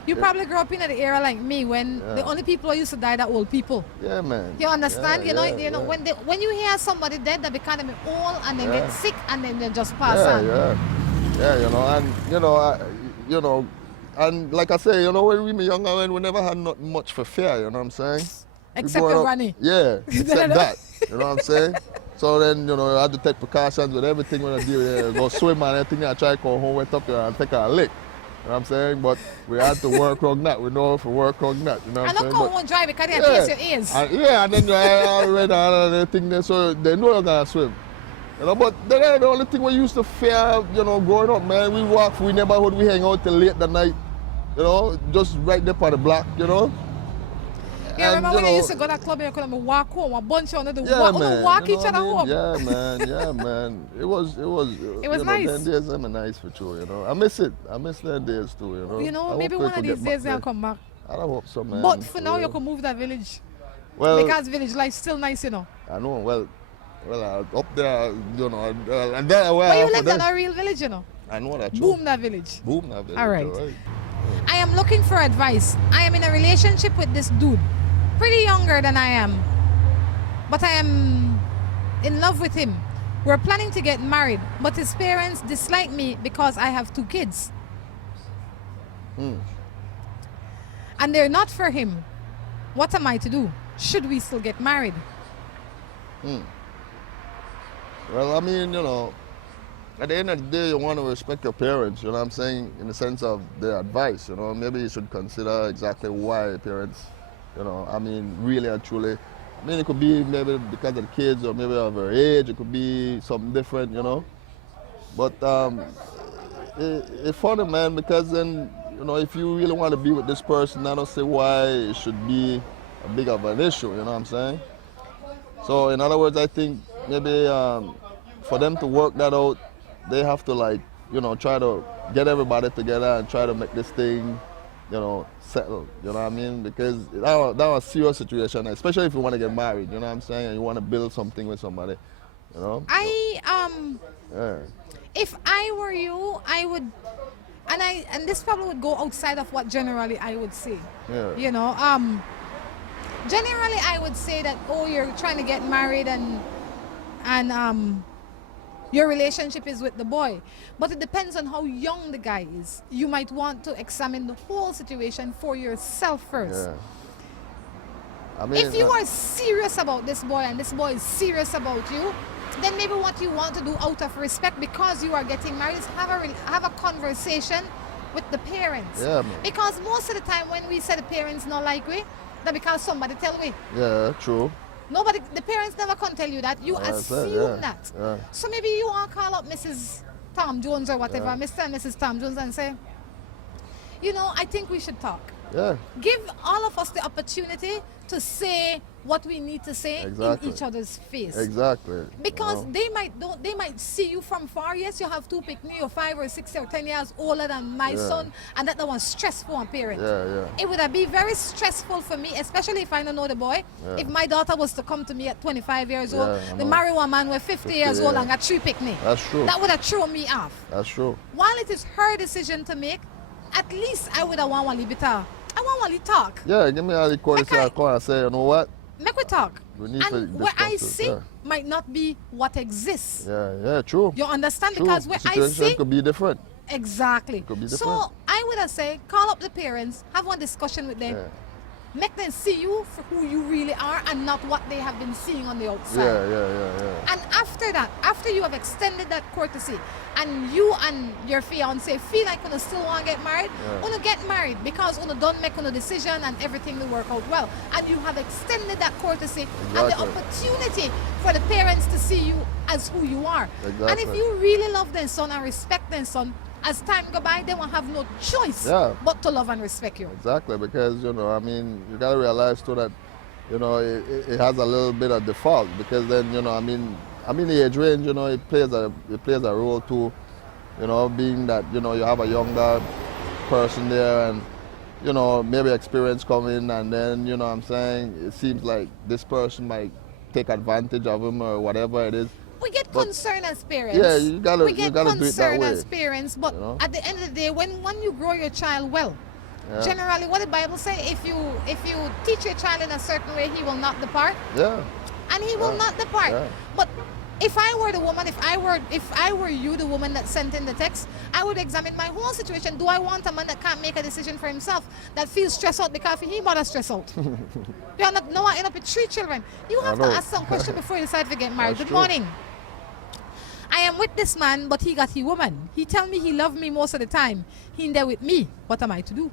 You probably grew up in an era like me when the only people who used to die are old people. Yeah, man. You understand? Yeah, you know, when you hear somebody dead, they become old and then get sick and then they just pass on. Yeah, you know, and you know, and like I say, you know, when we were younger, we never had not much for fear. You know what I'm saying? Except your granny. Yeah, except that. You know what I'm saying? So then, you know, I had to take precautions with everything when I do. Go swim and everything. I try to go home, went up there and take a lick. You know what I'm saying? But we had to work on that. We know if we work on that. You know what I'm saying? And look how one drive because they pierce your ears. And then I read all the thing there, so they know you're going to swim. You know, but the only thing we used to fear, you know, growing up, man, we walk through neighborhood, we hang out till late at night, you know, just right there on the block, you know. Yeah, remember when you used to go to that club and you could walk home, a bunch of them walk each other home? Yeah, man. It was nice. Them days are nice for sure, you know. I miss it. I miss them days too, you know. You know, maybe one of these days they'll come back. I don't hope so, man. But for now, you can move that village. Well, because village life's still nice, you know. I know, well, up there, you know, and then but you live in a real village, you know. I know that. Boom that village. Boom that village. All right. I am looking for advice. I am in a relationship with this dude. Pretty younger than I am, but I am in love with him. We're planning to get married, but his parents dislike me because I have 2 kids. And they're not for him. What am I to do? Should we still get married? Well, I mean, you know, at the end of the day, you want to respect your parents, you know what I'm saying, in the sense of their advice, you know. Maybe you should consider exactly why your parents, you know, I mean, really and truly. I mean, it could be maybe because of the kids or maybe of their age. It could be something different, you know. But it's funny, man, because then, you know, if you really want to be with this person, I don't see why it should be a big of an issue, you know what I'm saying? So, in other words, I think maybe for them to work that out, they have to, like, you know, try to get everybody together and try to make this thing, you know, settle. You know what I mean? Because that was a serious situation, especially if you want to get married. You know what I'm saying? And you want to build something with somebody. You know. Yeah. If I were you, I would, and this probably would go outside of what generally I would say. Yeah. You know, generally I would say that, oh, you're trying to get married and your relationship is with the boy, but it depends on how young the guy is. You might want to examine the whole situation for yourself first. Yeah. I mean, If you are serious about this boy and this boy is serious about you, then maybe what you want to do out of respect because you are getting married is have a conversation with the parents. Yeah, man. Because most of the time when we say the parents not like we, that because somebody tell we. Yeah, true. The parents never can tell you that. You assume that. Yeah. So maybe you want to call up Mrs. Tom Jones or whatever, Mr. and Mrs. Tom Jones, and say, you know, I think we should talk. Yeah. Give all of us the opportunity to say what we need to say Exactly. in each other's face. Exactly. Because you know? they might see you from far. Yes, you have two picnic, you're 5 or 6 or 10 years older than my son, and that was stressful on parents. Yeah. It would be very stressful for me, especially if I don't know the boy. Yeah. If my daughter was to come to me at 25 years old, Yeah, I the know. marry one man was 50 years old yeah. and got 3 picnic. That's true. That would have thrown me off. That's true. While it is her decision to make, at least I would have want to leave it out. I want to talk. Yeah, give me all the courtesy. I call and say, you know what? Make we talk. We need to And what I discuss it, see yeah. might not be what exists. Yeah, true. You understand? True. Because what I Situation see could be different. exactly. Could be So different. I would have say call up the parents, have one discussion with them, Yeah. make them see you for who you really are and not what they have been seeing on the outside. Yeah. And after that, after you have extended that courtesy, and you and your fiance feel like you still want to get married, you get married because you don't make a decision and everything will work out well. And you have extended that courtesy and the Exactly. opportunity for the parents to see you as who you are. And if Exactly. you really love their son and respect their son, as time go by, they will have no choice but to love and respect you. Exactly, because, you know, I mean, you got to realize too that, you know, it has a little bit of default because then, you know, I mean, the age range, you know, it plays a role too, you know, being that, you know, you have a younger person there and, you know, maybe experience coming and then, you know what I'm saying, it seems like this person might take advantage of him or whatever it is. We get concerned as parents. Yeah, you gotta we get do it that concerned way. as parents, but You know? at the end of the day, when you grow your child well, generally what the Bible say, if you teach your child in a certain way, he will not depart. Yeah. And he will not depart. Yeah. But if I were the woman, if I were you, the woman that sent in the text, I would examine my whole situation. Do I want a man that can't make a decision for himself, that feels stressed out because he mother stressed out? You are not no one end up with 3 children. You have to know. ask some question before you decide to get married. That's Good true. morning. I am with this man, but he got his woman. He tell me he love me most of the time. He in there with me. What am I to do?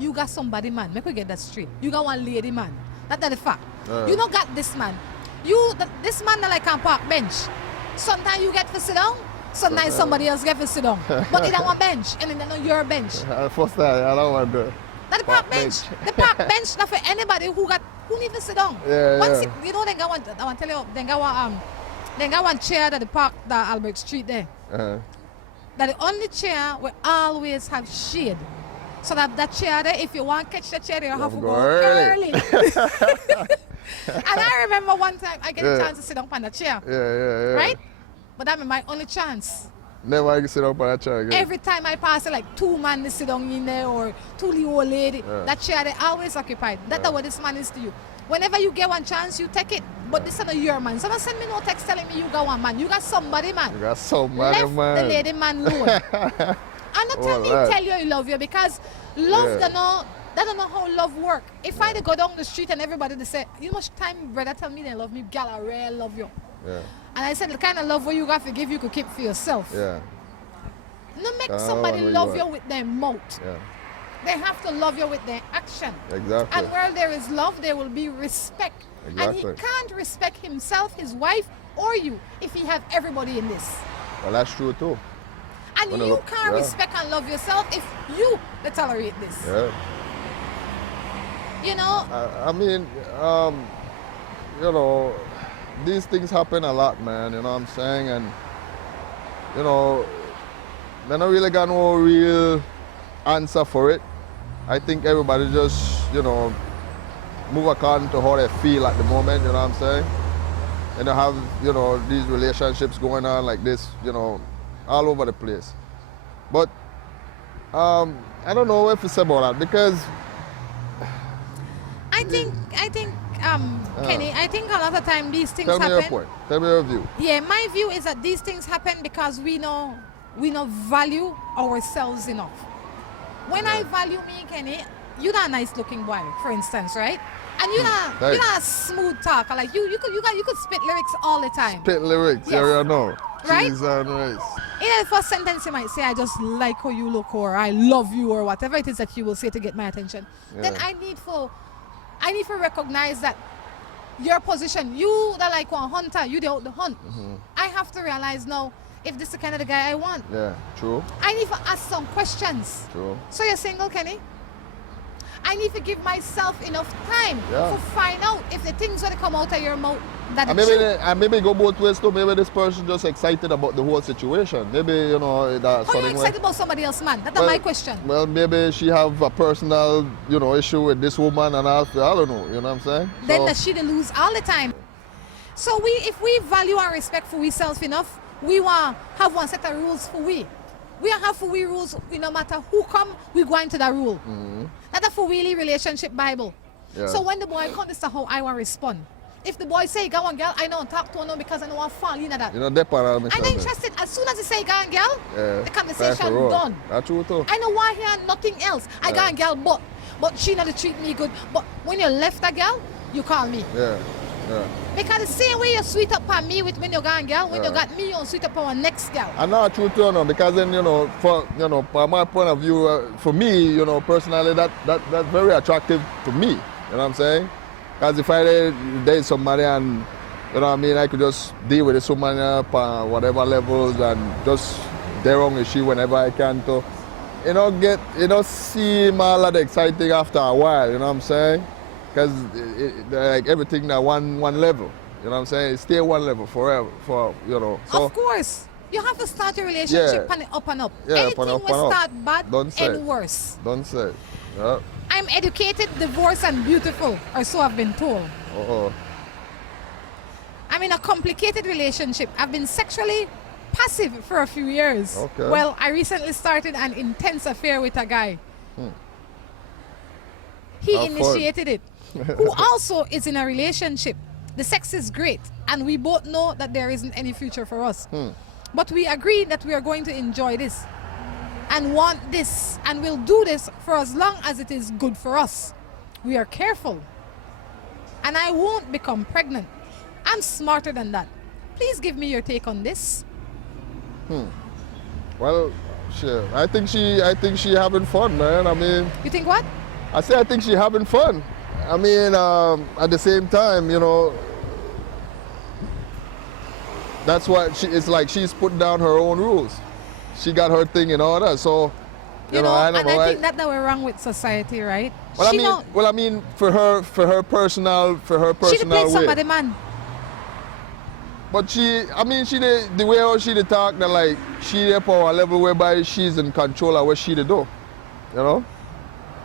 You got somebody, man. Make we get that straight. You got one lady, man. That's the fact. You don't got this man. This man that like can park bench. Sometimes you get to sit down. Sometimes somebody else get to sit down. But it don't want bench, and then on your bench. First time, I don't want to. That the park bench. The park bench not for anybody who need to sit down. Yeah, Once yeah. you know, they got one. I want to tell you, they got one chair that the park, the Albert Street there. That the only chair will always have shade. So that chair there, if you want to catch the chair, you have to go early. And I remember one time I get a chance to sit down on the chair. Yeah. Right? But that was my only chance. Never I can sit up on that chair again. Every time I pass it, like 2 men sit down in there or 2 little old lady, that chair they always occupied. That's what this man is to you. Whenever you get one chance, you take it. But this is not your man. Someone send me no text telling me you got one man. You got somebody, man. You got somebody, Left man. the lady man alone. And not tell me Alright. tell you I love you because love don't know how love work. If I go down the street and everybody they say, you know much time brother tell me they love me, girl I really love you. Yeah. And I said the kind of love where you got to give you could keep for yourself. Yeah. No make Kinda somebody one where love you you with their mouth. Yeah. They have to love you with their action. Exactly. And where there is love, there will be respect. Exactly. And he can't respect himself, his wife, or you if he have everybody in this. Well, that's true too. And When I you look- can't yeah. respect and love yourself if you tolerate this. Yeah. You know, I mean, you know, these things happen a lot, man. You know what I'm saying? And, you know, I don't really got no real answer for it. I think everybody just, you know, move according to how they feel at the moment, you know what I'm saying? And they have, you know, these relationships going on like this, you know, all over the place. But I don't know what to say about that because I think, Kenny, I think a lot of time these things tell me happen. your point. Tell me your view. Yeah, my view is that these things happen because we don't value ourselves enough. When I value me, Kenny, you're not a nice looking boy, for instance, right? And you're not a smooth talker. Like you could spit lyrics all the time. Spit lyrics, Yes. yeah, I know. Right? Jesus Christ. In the first sentence, you might say, I just like how you look, or I love you, or whatever it is that you will say to get my attention. Then I need to recognize that your position, you that like one hunter, you the out the hunt. I have to realize now if this is the kind of the guy I want. Yeah, true. I need to ask some questions. True. So you're single, Kenny? I need to give myself enough time to find out if the things that come out of your mouth that And maybe go both ways too. Maybe this person just excited about the whole situation. Maybe, you know, that's how you something excited about somebody else, man? That's my question. Well, maybe she have a personal, you know, issue with this woman and all. I don't know. You know what I'm saying? Then So- that she dey lose all the time. So if we value and respect for ourselves enough, we want have one set of rules for we. We have for we rules. We no matter who come, we go into that rule. That's a for really relationship Bible. Yeah. So when the boy comes, this is how I want to respond. If the boy say go on girl, I don't talk to her no because I don't want to fall into that. You know, depend on me. I'm not interested. As soon as he say go on girl, Yeah. the conversation Time for road. done. That's true too. I don't want to hear nothing else. I go on girl, but she not treat me good. But when you left a girl, you call me. Yeah. Yeah. Because the same way you sweet up on me with when you got girl, when you got me, you sweet up on next girl. And not true too, no, because then, you know, from my point of view, for me, you know, personally, that's very attractive to me. You know what I'm saying? Because if I date somebody and, you know what I mean, I could just deal with this woman up on whatever levels and just there on with she whenever I can to, seem all that exciting after a while, you know what I'm saying? Because like everything at one level, you know what I'm saying? Stay one level forever, So, Of course. You have to start your relationship up and up. Yeah, Anything up and will up. start bad Don't say and it. worse. Don't say it. Yeah. I'm educated, divorced, and beautiful, or so I've been told. I'm in a complicated relationship. I've been sexually passive for a few years. Okay. Well, I recently started an intense affair with a guy. He Have fun. initiated it. Who also is in a relationship. The sex is great, and we both know that there isn't any future for us. But we agree that we are going to enjoy this and want this, and we'll do this for as long as it is good for us. We are careful, and I won't become pregnant. I'm smarter than that. Please give me your take on this. Well, shit. I think she having fun, man. I mean, You think what? I think she having fun. I mean, at the same time, you know, that's what it's like. She's put down her own rules. She got her thing in order. So, you know, I don't know. I think that we're wrong with society, right? Well, I mean, for her personal she played way. somebody, man. But the way how she talk, that like she there for a level whereby she's in control of what she do, you know.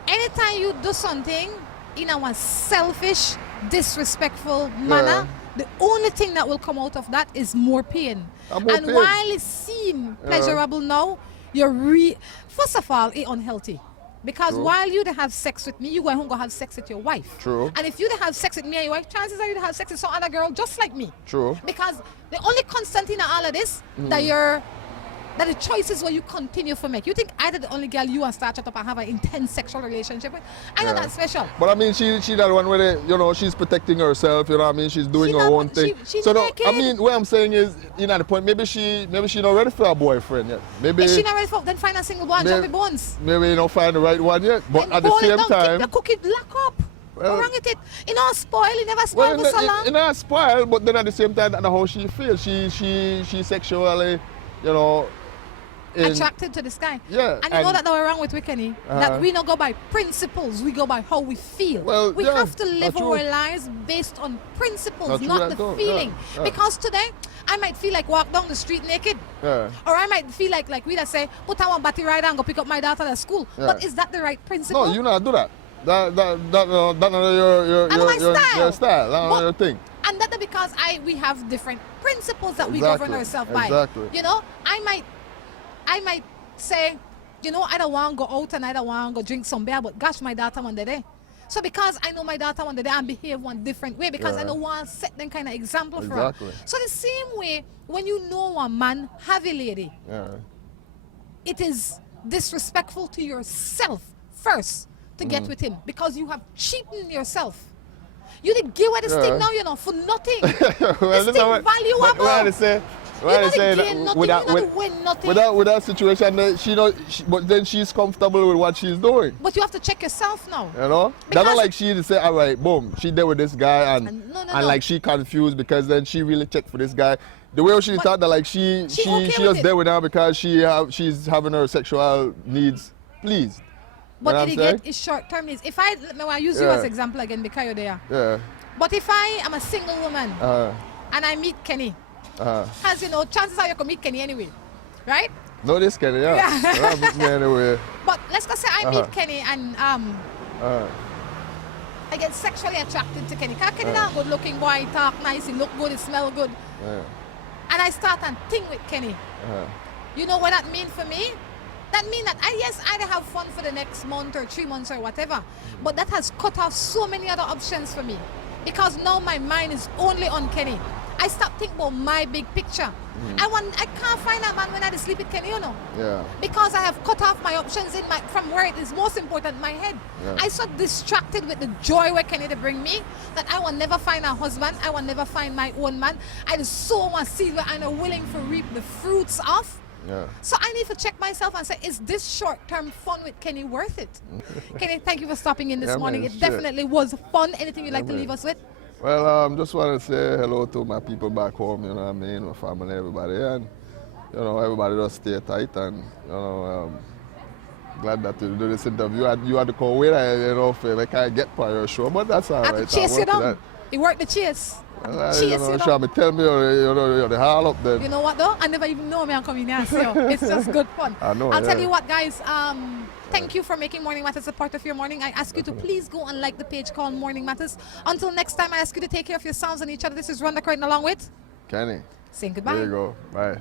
Anytime you do something in a selfish, disrespectful manner, the only thing that will come out of that is more pain. More and pain. while it seems pleasurable now, first of all, it's unhealthy. Because True. while you have sex with me, you go home go have sex with your wife. True. And if you have sex with me and your wife, chances are you have sex with some other girl just like me. True. Because the only constant in all of this that the choices where you continue to make. You think either the only girl you want to start up and have an intense sexual relationship with? I know that's special. But I mean, she that one where she's protecting herself. You know what I mean? She's doing her own thing. She's so no, naked. I mean, what I'm saying is, at the point, maybe she not ready for a boyfriend yet. Maybe If she not ready for, then find a single boy and jump the bones. Maybe you don't find the right one yet. But Then at the hold it same down, time, keep the cookie lock up. Well- What's wrong with it? You know, spoil. It never spoil for so long. It's not spoiled, but then at the same time, that's how she feels. She sexually, attracted to this guy. Yeah, And you know that we're wrong with Kenny? That we don't go by principles, we go by how we feel. Well, we yeah, have to live that's our true. lives based on principles, That's true, not that's the true, feeling. yeah. Because today, I might feel like walk down the street naked. Yeah. Or I might feel like we that say, put on one battery rider and go pick up my daughter at school. Yeah. But is that the right principle? No, you not do that. That your style. That's not your thing. And that's because we have different principles that we Exactly, govern ourselves by. exactly. You know, I might say, you know, I don't want to go out and I don't want to go drink some beer, but gosh, my daughter one day. So because I know my daughter one day and behave one different way, because I don't want to set them kind of example for her. Exactly. So the same way, when you know a man have a lady, it is disrespectful to yourself first to get with him, because you have cheated yourself. You didn't give away this thing now, you know, for nothing. Well, this thing valuable. Why they say win nothing. with that situation, but then she's comfortable with what she's doing. But you have to check yourself now. You know, that's Because- not like she to say, all right, boom, she there with this guy, and No. like she confused because then she really checked for this guy. The way she But thought that like she okay with was it. there with her because she's having her sexual needs pleased. But You know what I'm saying? it's short term needs. If I use you Yeah. as example again because you're there. Yeah. But if I am a single woman and I meet Kenny, as you know, chances are you can meet Kenny anyway, right? No, this Kenny, yeah. Well, meet me anyway. But let's just say I meet Kenny and I get sexually attracted to Kenny. Because Kenny not good looking boy, he talk nice, he look good, he smell good. And I start and think with Kenny. You know what that mean for me? That mean that I'd have fun for the next month or 3 months or whatever. But that has cut off so many other options for me. Because now my mind is only on Kenny. I stop thinking about my big picture. I can't find that man when I sleep with Kenny, you know. Yeah. Because I have cut off my options from where it is most important in my head. Yeah. I so distracted with the joy where Kenny to bring me that I will never find a husband. I will never find my own man. I just so much see where I'm not willing to reap the fruits of. Yeah. So I need to check myself and say, is this short-term fun with Kenny worth it? Kenny, thank you for stopping in this Yeah, morning. man, It sure. definitely was fun. Anything you'd like to man. leave us with? Well, just want to say hello to my people back home, you know what I mean, my family, everybody, and, you know, everybody just stay tight, and, you know, glad that you do this interview. You had to come with, you know, I can't get part of your show, but that's all I right. had to chase I'll you work with down. that. He worked the chase. You Chase know, you tell down. me, you're the haul up then. You know what though? I never even know me I'm coming here. So it's just good fun. I know, I'll tell yeah. you what, guys. Thank you for making Morning Matters a part of your morning. I ask you to please go and like the page called Morning Matters. Until next time, I ask you to take care of yourselves and each other. This is Rhonda Crichton along with Kenny, saying goodbye. there you go. Bye.